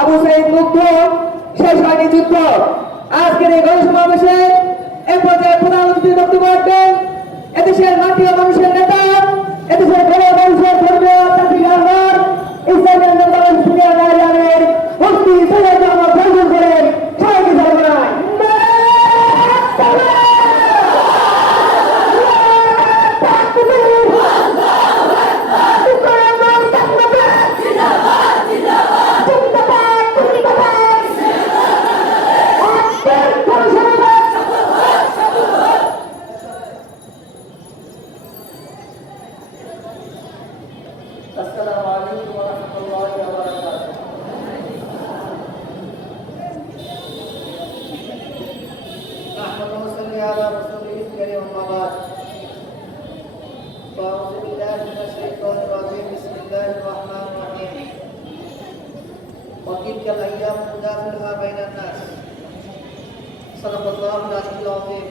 আবু সাইদ মুগ্ধ শেষ হয়নি যুদ্ধ। আজকের এই গণসমাবেশে এ পর্যায়ে প্রধানমন্ত্রীর বক্তব্য রাখবেন এদেশের মাটি ও মানুষের নেতা, এদেশের বড় মানুষের ধর্মীয় জাতির আহ্বান ইসলামী আন্দোলন সিনিয়র নায়কের মুফতি সৈয়দ আহমদ ফজল করেন সবাইকে জানাই السلام عليكم ورحمة الله وبركاته. نحمد ونصلي على رسوله الكريم أما بعد. فأعوذ بالله من الشيطان الرجيم. بسم الله الرحمن الرحيم. وتلك الأيام نداولها بين الناس. صدق الله العلي العظيم.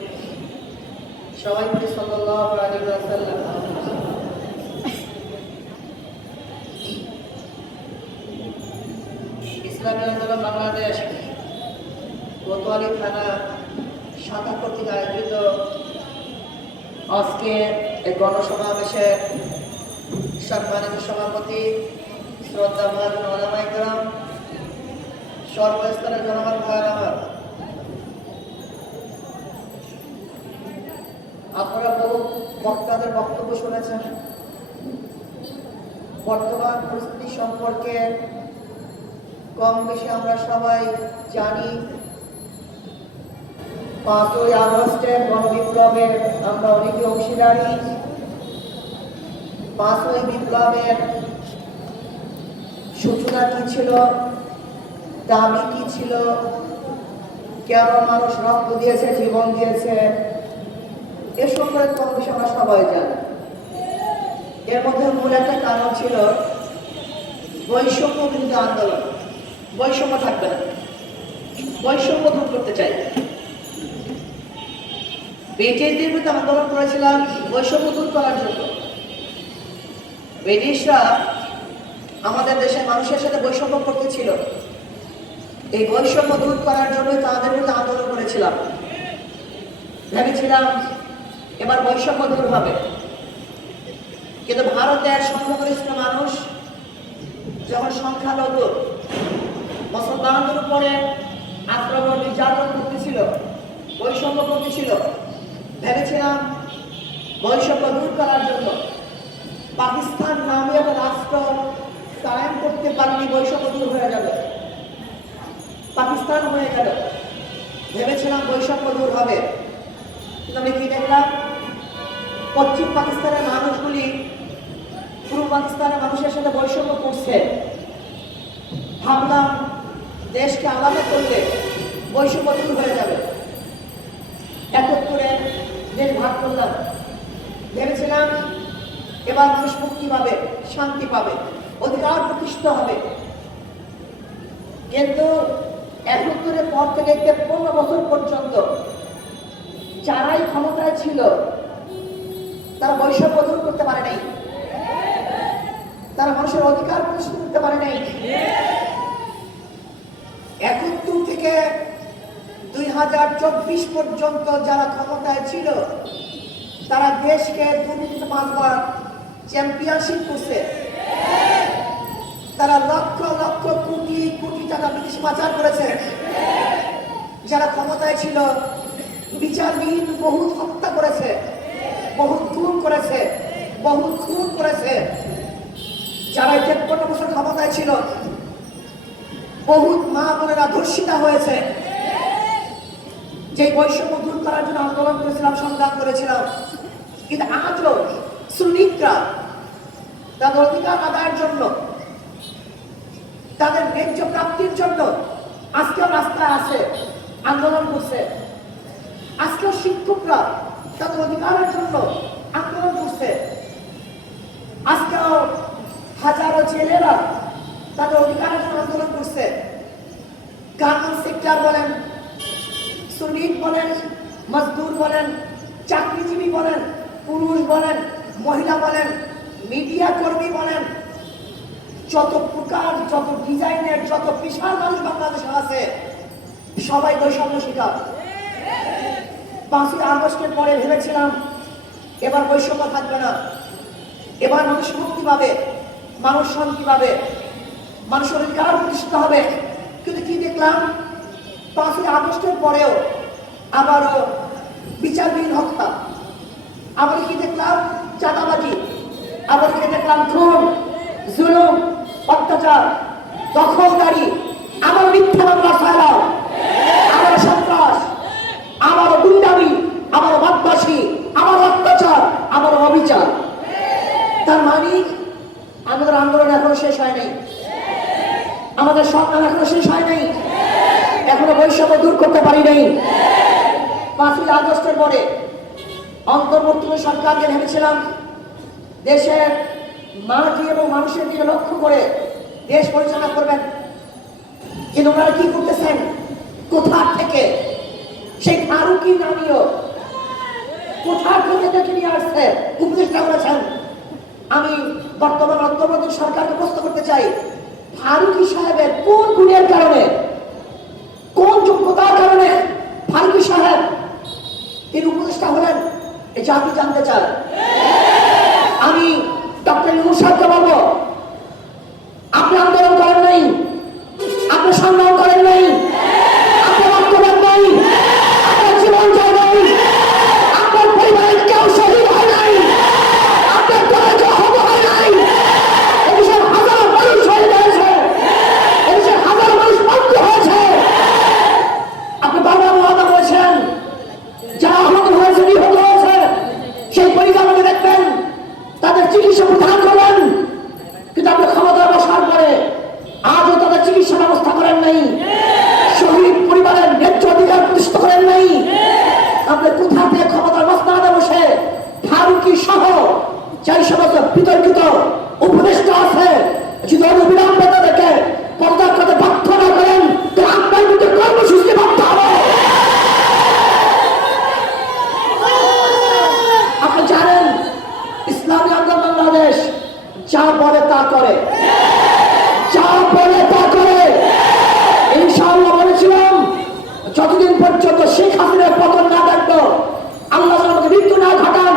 شهادة صلى الله عليه وسلم. ইসলামী আন্দোলন বাংলাদেশ কোতোয়ালি থানা শাখা কর্তৃক আয়োজিত আজকে এই গণসমাবেশে সম্মানিত সভাপতি শ্রদ্ধা মহাজন ওলামায়ে কেরাম, সর্বস্তরের জনগণ ভাইয়ের আমার, আপনারা বহু বক্তাদের বক্তব্য শুনেছেন। বর্তমান পরিস্থিতি সম্পর্কে কম বেশি আমরা সবাই জানি। 5ই আগস্টের গণবিপ্লবে আমরা অনেকে অংশীদারি। 5ই বিপ্লবের সূচনা কি ছিল, দাবি কি ছিল, কেন মানুষ রক্ত দিয়েছে, জীবন দিয়েছে, এ সম্পর্কে কম বেশি আমরা সবাই জানি। এর মধ্যে মূল একটা কারণ ছিল বৈষম্য বিরোধী আন্দোলন। বৈষম্য থাকবে না, বৈষম্য দূর করতে চাই। ব্রিটিশদের বিরুদ্ধে আন্দোলন করেছিলাম বৈষম্য দূর করার জন্য। ব্রিটিশরা আমাদের দেশের মানুষের সাথে বৈষম্য করতেছিল, এই বৈষম্য দূর করার জন্য তাদের বিরুদ্ধে আন্দোলন করেছিলাম। ভেবেছিলাম এবার বৈষম্য দূর হবে, কিন্তু ভারতের সংখ্যাগরিষ্ঠ মানুষ যখন সংখ্যালঘু মুসলমানদের উপরে আক্রমণ নির্যাতন করতেছিল, বৈষম্য করতেছিল, ভেবেছিলাম বৈষম্য দূর করার জন্য পাকিস্তান নামে একটা রাষ্ট্র কায়েম করতে পারলে বৈষম্য দূর হয়ে যাবে। পাকিস্তান হয়ে গেল, ভেবেছিলাম বৈষম্য দূর হবে, কিন্তু আমি কি দেখলাম, পশ্চিম পাকিস্তানের মানুষগুলি পূর্ব পাকিস্তানের মানুষের সাথে বৈষম্য করছে। ভাবলাম দেশকে আলাদা করলে বৈষম্য দূর হয়ে যাবে, একত্রে দেশ ভাগ করলাম। ভেবেছিলাম এবার মানুষ মুক্তি পাবে, শান্তি পাবে, অধিকার প্রতিষ্ঠিত হবে। কিন্তু একত্রের পর থেকে 53 বছর পর্যন্ত যারাই ক্ষমতায় ছিল তারা বৈষম্য দূর করতে পারে নাই, তারা মানুষের অধিকার প্রতিষ্ঠিত করতে পারে নাই। 71 থেকে 2024 পর্যন্ত যারা ক্ষমতায় ছিল তারা দেশকে 2-5 বার চ্যাম্পিয়নশিপ করছে। তারা লক্ষ লক্ষ কোটি কোটি টাকা বিদেশি পাচার করেছে। যারা ক্ষমতায় ছিল বিচারবিহীন বহুত হত্যা করেছে, বহুত খুন করেছে, বহুত খুন করেছে। যারা 53 বছর ক্ষমতায় ছিল বহুত মা বোনেরা ধর্ষিতা হয়েছে। যে বৈষম্য দূর করার জন্য আন্দোলন করেছিলাম, সংগ্রাম করেছিলাম, কিন্তু আজও শ্রমিকরা তাদের অধিকার আদায়ের জন্য, তাদের ন্যায্য প্রাপ্তির জন্য আজকেও রাস্তায় আছে, আন্দোলন করছে। আজকেও শিক্ষকরা তাদের অধিকারের জন্য আন্দোলন করছে। আজকেও হাজারো ছেলেরা তাদের অধিকারের জন্য আন্দোলন করছে। গার্মেন্টস সেক্টর বলেন, শ্রমিক বলেন, মজদুর বলেন, চাকরিজীবী বলেন, পুরুষ বলেন, মহিলা বলেন, মিডিয়া কর্মী বলেন, যত প্রকার, যত ডিজাইনের, যত বিশাল মানুষ বাংলাদেশে আছে, সবাই বৈষম্য শিকার। 5ই আগস্টের পরে ভেবেছিলাম এবার বৈষম্য থাকবে না, এবার মানুষ মুক্তি পাবে, মানুষ শান্তি পাবে, মানুষের অধিকার প্রতিষ্ঠিত হবে। কিন্তু কি দেখলাম, 5ই আগস্টের পরেও আবারও বিচারবিহীন হত্যা, আবার কি দেখলাম চাঁদাবাজি, আবার কি দেখলাম খুন, জুলুম, অত্যাচার, দখলদারি, আবার মিথ্যা মামলা ফাইলাও, আবার সন্ত্রাস, আবার গুন্ডামি, আবার বদমাশি, আবার অত্যাচার, আবার অবিচার। তার মানে আমাদের আন্দোলন এখনো শেষ হয় নাই, আমাদের সংগ্রাম এখনো শেষ হয় নাই, এখনো বৈষম্য দূর করতে পারি নাই। 5ই আগস্টের পরে অন্তর্বর্তী সরকারকে ভেবেছিলাম দেশের মাটি এবং মানুষের দিকে লক্ষ্য করে দেশ পরিচালনা করবেন, কিন্তু ওনারা কি করতেছেন, কোথা থেকে সেই ফারুকি নামীয় কোথা থেকে দেখে নিয়ে আসছে, উপদেষ্টা করেছেন। আমি বর্তমান অন্তর্বর্তী সরকারকে প্রশ্ন করতে চাই, ফারুকি সাহেবের কোন গুণের কারণে, কোন যোগ্যতার কারণে ফারুকি সাহেব তিনি উপদেষ্টা হলেন, এই জাতি জানতে চায়। আমি ডক্টর ইউনূস সাহেবকে বলবো, আপনি আন্দোলন করেন নাই, আপনি সংগ্রাম করেন নাই, আপনি রক্ত দেন নাই, আপনার জীবন যায় নাই, আপনার পরিবারের কেউ শহীদ হয় নাই, আপনার দলে কেউ হত হয় নাই, এদেশের হাজার মানুষ শহীদ হয়েছে, এদেশের হাজার মানুষ বন্ধ হয়েছে। আপনি বারবার ওয়াদা করেছেন যারা আহত হয়েছে, নিহত হয়েছে, সেই পরিকাঠামোকে দেখবেন, তাদের চিকিৎসা প্রদান করবেন, কিন্তু আপনি ক্ষমতায় বসার পরে আজও তাদের চিকিৎসা ব্যবস্থা করেন নাই, শহীদ পরিবারের ন্যায্য অধিকার প্রতিষ্ঠা করেন নাই। আপনি কোথা থেকে ক্ষমতার মসনদে বসে ফারুকি সহ যেই সমস্ত বিতর্কিত উপদেষ্টা আছে, যদি অবিলম্বে তাদেরকে পদত্যাগ করতে বাধ্য না করেন, তাহলে আপনার মধ্যে কর্মসূচি ভাবতে হবে। আপনি জানেন ইসলামী আন্দোলন বাংলাদেশ যা বলে তা করে, যা বলে তা করে। ইনশাআল্লাহ বলেছিলাম যতদিন পর্যন্ত শেখ হাসিনার পতন না দেখবো, আল্লাহ যেন আমাকে মৃত্যু না ঘটান,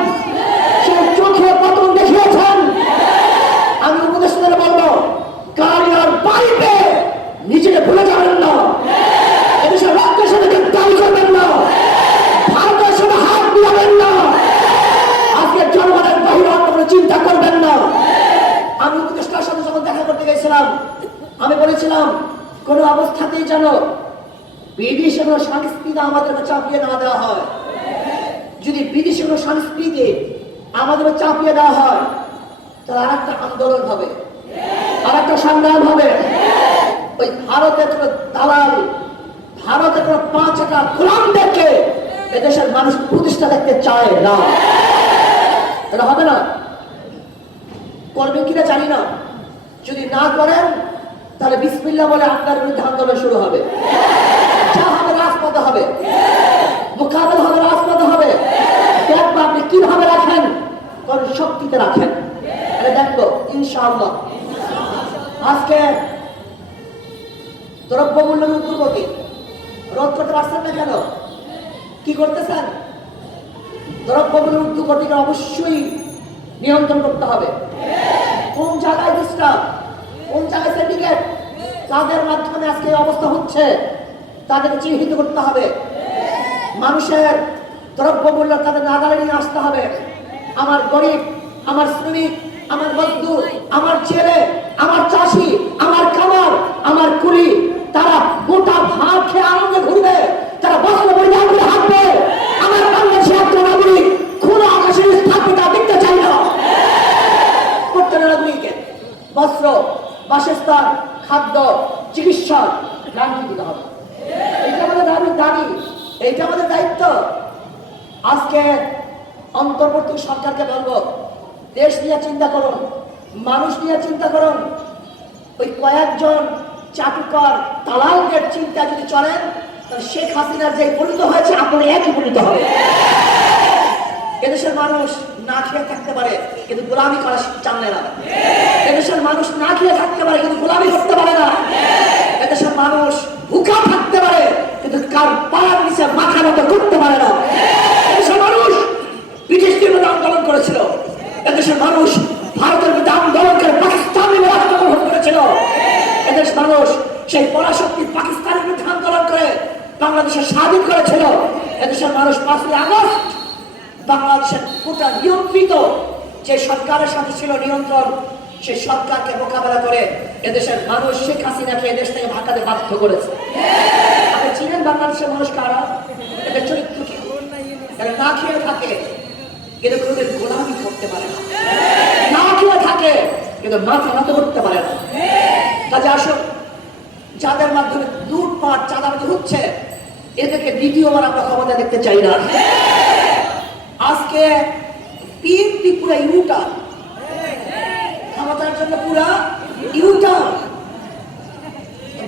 সে চোখে পতন দেখিয়েছেন। আমি উপদেষ্টাদের বলবো, কারিয়ার বাড়িতে নিজেকে ভুলে যাবেন না, এদেশের রক্তের সাথে দাবি করবেন না, ভারতের সাথে হাত মিলাবেন না, আজকে জনগণের বাহির আন্দোলনের চিন্তা করবেন না। আমি উপদেষ্টার সাথে যখন দেখা করতে গেছিলাম, আমি বলেছিলাম কোন অবস্থাতেই যেন বিদেশি কোনো সংস্কৃতি আমাদেরকে চাপিয়ে না দেওয়া হয়। যদি বিদেশি কোনো সংস্কৃতি আমাদের চাপিয়ে দেওয়া হয়, তাহলে আর একটা আন্দোলন হবে, আর একটা সংগ্রাম হবে। ওই ভারতের কোনো দালাল, ভারতের কোনো 5টা গোলামদেরকে এদেশের মানুষ প্রতিষ্ঠা দেখতে চায় না, এটা হবে না। করবেন কিনা জানি না, যদি না করেন তাহলে বিসমিল্লাহ বলে আপনার বিরুদ্ধে আন্দোলন শুরু হবে, যা হবে রাজপথে হবে, মোকাবেলা হবে, রাজপথে হবে। দেখবো আপনি কিভাবে রাখেন, কোন শক্তিতে রাখেন, এটা দেখবো ইনশাআল্লাহ। আজকে দ্রব্যমূল্যের ঊর্ধ্বগতি রোধ করতে পারছেন না কেন? কি করতেছেন? দ্রব্যমূল্যের ঊর্ধ্বগতিকে অবশ্যই নিয়ন্ত্রণ করতে হবে। কোন জায়গায় ডিস্টার্ব, কোন জায়গায় সিন্ডিকেট, তাদের মাধ্যমে আজকে এই অবস্থা হচ্ছে, তাদেরকে চিহ্নিত করতে হবে। মানুষের দ্রব্যমূল্য তাদের নাগালে নিয়ে আসতে হবে। আমার গরিব, আমার শ্রমিক, আমার মজদুর, আমার ছেলে, আমার চাষি, আমার কামার, আমার কুলি, তারা গোটা ভাত খেয়ে আনন্দে ঘুরবে, তারা বস্ত্র পরিধান করে হাঁটবে। আমার বাংলাদেশের একজন নাগরিক খোলা আকাশের স্থাপনা দেখতে চাই না। প্রত্যেকটা নাগরিককে বস্ত্র, বাসস্থান, খাদ্য, চিকিৎসা গ্যারান্টি দিতে হবে। এটা আমাদের দাবি, এইটা আমাদের দায়িত্ব। আজকে অন্তর্বর্তী সরকারকে বলবো, দেশ নিয়ে চিন্তা করুন, মানুষ নিয়ে চিন্তা করুন। ওই কয়েকজন চাটুকার দালালদের চিন্তা যদি চলেন, তাহলে শেখ হাসিনার যে পরিণত হয়েছে আপনার একই পরিণত হবে। এদেশের মানুষ না খেয়ে থাকতে পারে কিন্তু গোলামি করা জানে না। এদেশের মানুষ না খেয়ে থাকতে পারে কিন্তু গোলামি করতে পারে না। এদেশের মানুষ ভুকা থাকতে পারে কিন্তু কার পায়ের নিচে মাথা মতো করতে পারে না। এদেশের মানুষ ব্রিটিশদের বিরুদ্ধে আন্দোলন করেছিল। এদেশের মানুষ ভারতের বিরুদ্ধে আন্দোলন করে পাকিস্তানের রাষ্ট্র গ্রহণ করেছিল। এদেশ মানুষ সেই পরাশক্তি পাকিস্তানের বিরুদ্ধে আন্দোলন করে বাংলাদেশের স্বাধীন করেছিল। এদেশের মানুষ 5ই আগস্ট বাংলাদেশের গোটা নিয়ন্ত্রিত যে সরকারের সাথে ছিল নিয়ন্ত্রণ, সেই সরকারকে মোকাবেলা করে এদেশের মানুষ শেখ হাসিনাকে এদেশ থেকে ভাগাতে বাধ্য করেছে। আপনি চিনেন বাংলাদেশের মানুষ কারা? এদের চরিত্র কি? এরা না খেয়ে থাকে কিন্তু কোনোদিন গোলামি করতে পারে না। না খেয়ে থাকে কিন্তু মাথা নত করতে পারে না। কাজে আসুন, যাদের মাধ্যমে লুটপাট চাঁদাবাজি হচ্ছে এদেরকে দ্বিতীয়বার আমরা ক্ষমতা দেখতে চাই না। আজকে বিএনপি পুরা ইউটার্ন, ক্ষমতার জন্য পুরা ইউটার্ন।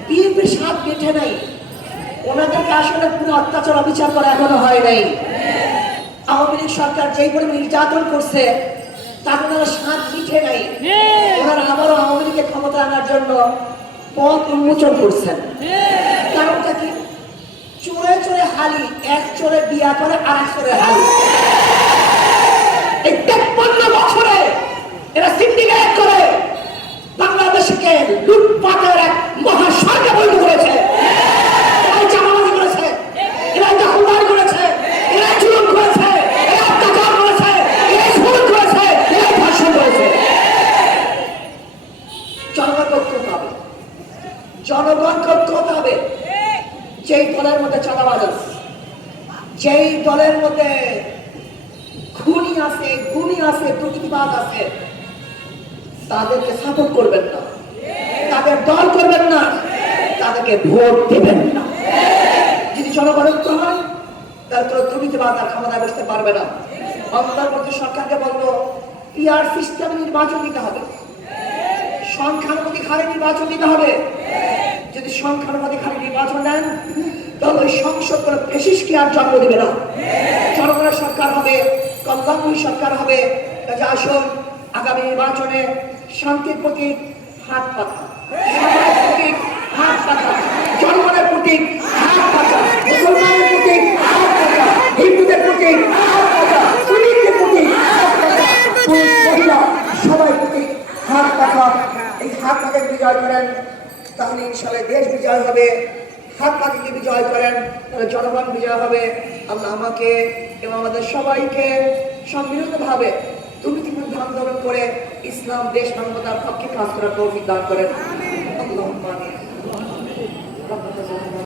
বিএনপির স্বাদ বেঁধে নাই, ওনাদেরকে আসলে পুরো অত্যাচার অবিচার করা এখনো হয় নাই। আওয়ামী লীগ সরকার যেই পরিমাণ নির্যাতন করছে তার ওনারা স্বাদ মিঠে নাই। ওনারা আবারও আওয়ামী লীগের ক্ষমতা আনার জন্য পথ উন্মোচন করছেন। কারণটা কি? চোরে চোরে হালি, এক চোরে বিয়া করে আর এক চোরে হালি। এই 53 বছরে এরা সিন্ডিকেট করে বাংলাদেশকে লুটপাটের এক মহাস্বর্গে পরিণত করেছে। এরা চাঁদাবাজি করেছে, এরা দখলদারি করেছে, এরা জুলুম করেছে, এরা অত্যাচার করেছে, এরা খুন করেছে, এরা ধর্ষণ করেছে। জনগণ ঐক্য পাবে, জনগণ ঐক্য পাবে। যেই দলের মধ্যে চাঁদাবাজ আছে, যেই দলের মধ্যে খুনি আছে, গুণী আছে, দুর্নীতিবাজ আছে, তাদেরকে সাপোর্ট করবেন না, তাদের দল করবেন না, তাদেরকে ভোট দেবেন না। যদি জনগণ ঐক্য হয় তাহলে তো দুর্নীতিবাজ আর ক্ষমতায় বসতে পারবে না। অন্তর্বর্তী সরকারকে বলবো পিআর সিস্টেমে নির্বাচন দিতে হবে, সংখ্যানুপাতিক হারে নির্বাচন দিতে হবে। যদি সংখ্যানুপাতিক হারে নির্বাচন দেন তাহলে ওই সংসদ কোনো ফ্যাসিস্টকে আর জন্ম দিবে না। জনগণের সরকার হবে, কল্যাণময়ী সরকার হবে। কাজে আসুন, আগামী নির্বাচনে শান্তির প্রতীক হাত পাখা, সমাজের প্রতীক হাত পাখা, জনগণের প্রতীক হাত পাখা, মুসলমানের প্রতীক হাত পাখা, হিন্দুদের প্রতীক হাত পাখা, সুন্নিদের প্রতীক হাত পাখা, পুরুষ মহিলা সবাই প্রতীক হাত পাখা। এই হাত পাখা বিজয় করেন তাহলে ইনশাআল্লাহ দেশ বিজয় হবে। হাত পাখিকে বিজয় করেন তাহলে জনগণ বিজয় হবে। আল্লাহ আমাকে এবং আমাদের সবাইকে সম্মিলিতভাবে দুর্নীতির বিরুদ্ধে আন্দোলন করে ইসলাম দেশ মানবতার পক্ষে কাজ করার তৌফিক দান করেন।